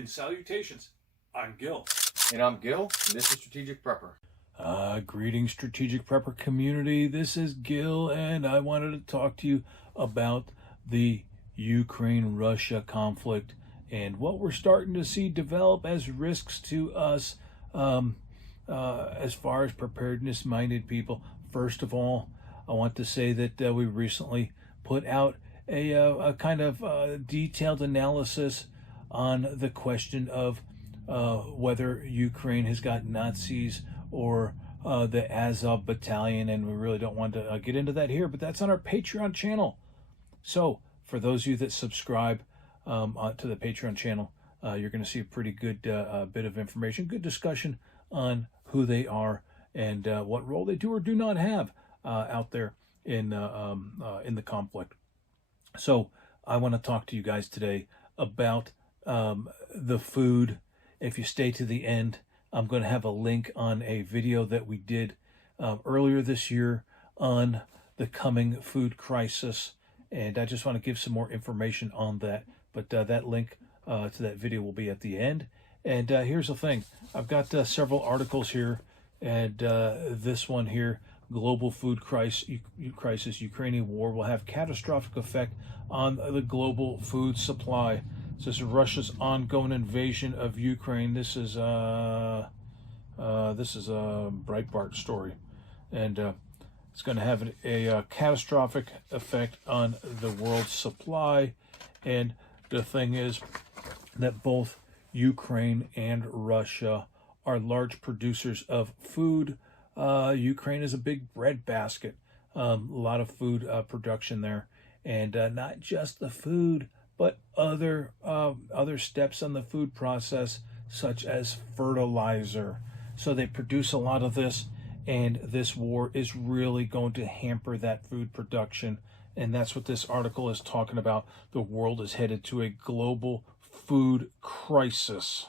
And salutations, I'm Gil. And I'm Gil, and this is Strategic Prepper. Greetings, Strategic Prepper community. This is Gil, and I wanted to talk to you about the Ukraine-Russia conflict and what we're starting to see develop as risks to us as far as preparedness-minded people. First of all, I want to say that we recently put out a kind of detailed analysis on the question of whether Ukraine has got Nazis or the Azov battalion, and we really don't want to get into that here, but that's on our Patreon channel. So for those of you that subscribe to the Patreon channel, you're going to see a pretty good bit of information, good discussion on who they are and what role they do or do not have out there in the conflict. So I want to talk to you guys today about the food. If you stay to the end, I'm going to have a link on a video that we did earlier this year on the coming food crisis, and I just want to give some more information on that. But that link to that video will be at the end. And here's the thing. I've got several articles here, and this one here, Global Food Crisis, Ukrainian War will have catastrophic effect on the global food supply. This is Russia's ongoing invasion of Ukraine. This is a Breitbart story, and it's going to have a catastrophic effect on the world's supply. And the thing is that both Ukraine and Russia are large producers of food. Ukraine is a big bread basket, a lot of food production there, and not just the food, but other steps on the food process, such as fertilizer. So they produce a lot of this, and this war is really going to hamper that food production. And that's what this article is talking about. The world is headed to a global food crisis.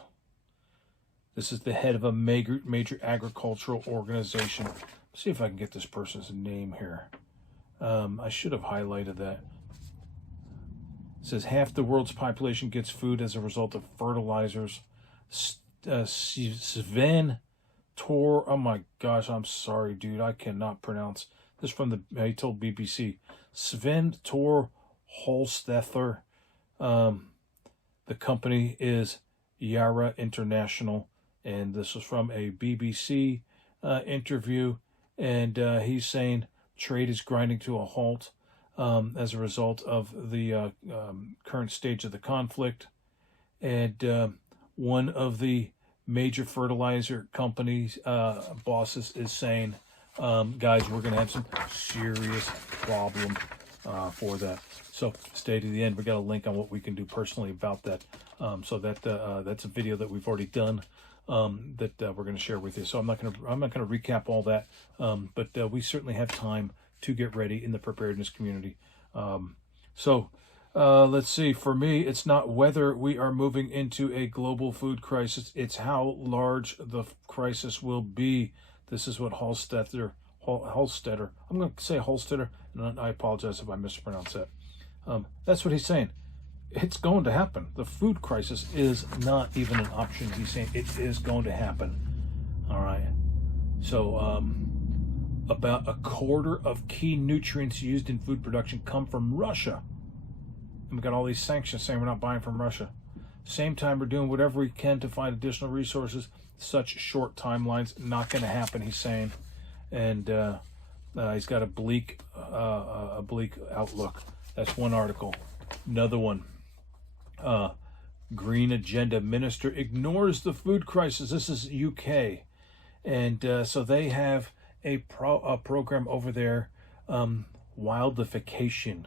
This is the head of a major agricultural organization. Let's see if I can get this person's name here. I should have highlighted that. It says half the world's population gets food as a result of fertilizers. Sven Tor, oh my gosh, I'm sorry, dude, I cannot pronounce this. From he told BBC. Sven Tor Holstether. The company is Yara International, and this was from a BBC interview, and he's saying trade is grinding to a halt as a result of the current stage of the conflict. And one of the major fertilizer companies bosses is saying, guys, we're going to have some serious problem for that. So stay to the end. We got a link on what we can do personally about that. So that that's a video that we've already done that we're going to share with you. So I'm not going to recap all that, but we certainly have time to get ready in the preparedness community. Let's see. For me, it's not whether we are moving into a global food crisis. It's how large the crisis will be. This is what Holstetter, I'm going to say Holstetter, and I apologize if I mispronounce that. That's what he's saying. It's going to happen. The food crisis is not even an option. He's saying it is going to happen. All right. So, about a quarter of key nutrients used in food production come from Russia. And we got all these sanctions saying we're not buying from Russia. Same time, we're doing whatever we can to find additional resources. Such short timelines, not going to happen, he's saying. And he's got a bleak outlook. That's one article. Another one. Green Agenda Minister ignores the food crisis. This is UK. And so they have a program over there, wildification.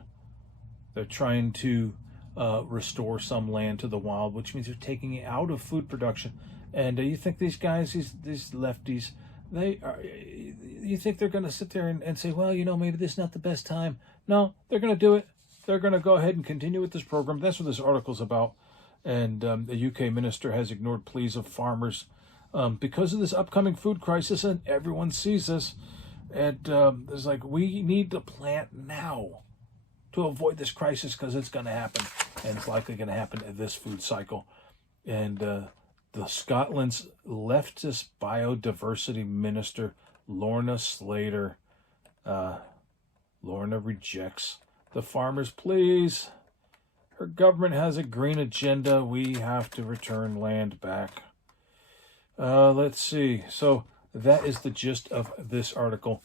They're trying to restore some land to the wild, which means they're taking it out of food production. And you think these guys, these lefties, you think they're going to sit there and say, well, maybe this is not the best time. No, they're going to do it. They're going to go ahead and continue with this program. That's what this article's about. And the UK minister has ignored pleas of farmers because of this upcoming food crisis, and everyone sees this. And it's like, we need to plant now to avoid this crisis because it's going to happen, and it's likely going to happen in this food cycle. And the Scotland's leftist biodiversity minister, Lorna Slater, Lorna rejects the farmers' pleas. Her government has a green agenda. We have to return land back. Let's see. So that is the gist of this article.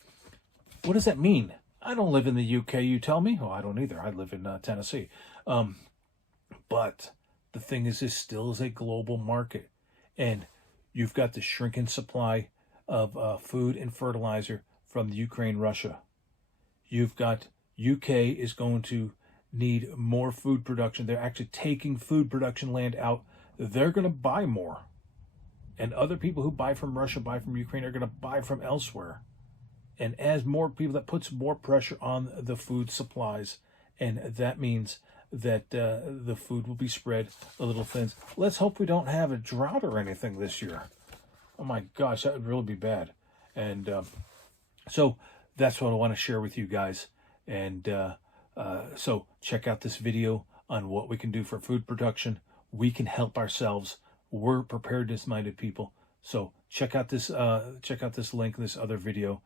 What does that mean? I don't live in the UK, you tell me. Oh, I don't either. I live in Tennessee. But the thing is, this still is a global market. And you've got the shrinking supply of food and fertilizer from the Ukraine, Russia. You've got UK is going to need more food production. They're actually taking food production land out. They're going to buy more. And other people who buy from Russia, buy from Ukraine, are going to buy from elsewhere. And as more people, that puts more pressure on the food supplies. And that means that the food will be spread a little thin. Let's hope we don't have a drought or anything this year. Oh my gosh, that would really be bad. And so that's what I want to share with you guys. And so check out this video on what we can do for food production. We can help ourselves. We're preparedness-minded people. So check out this link, this other video,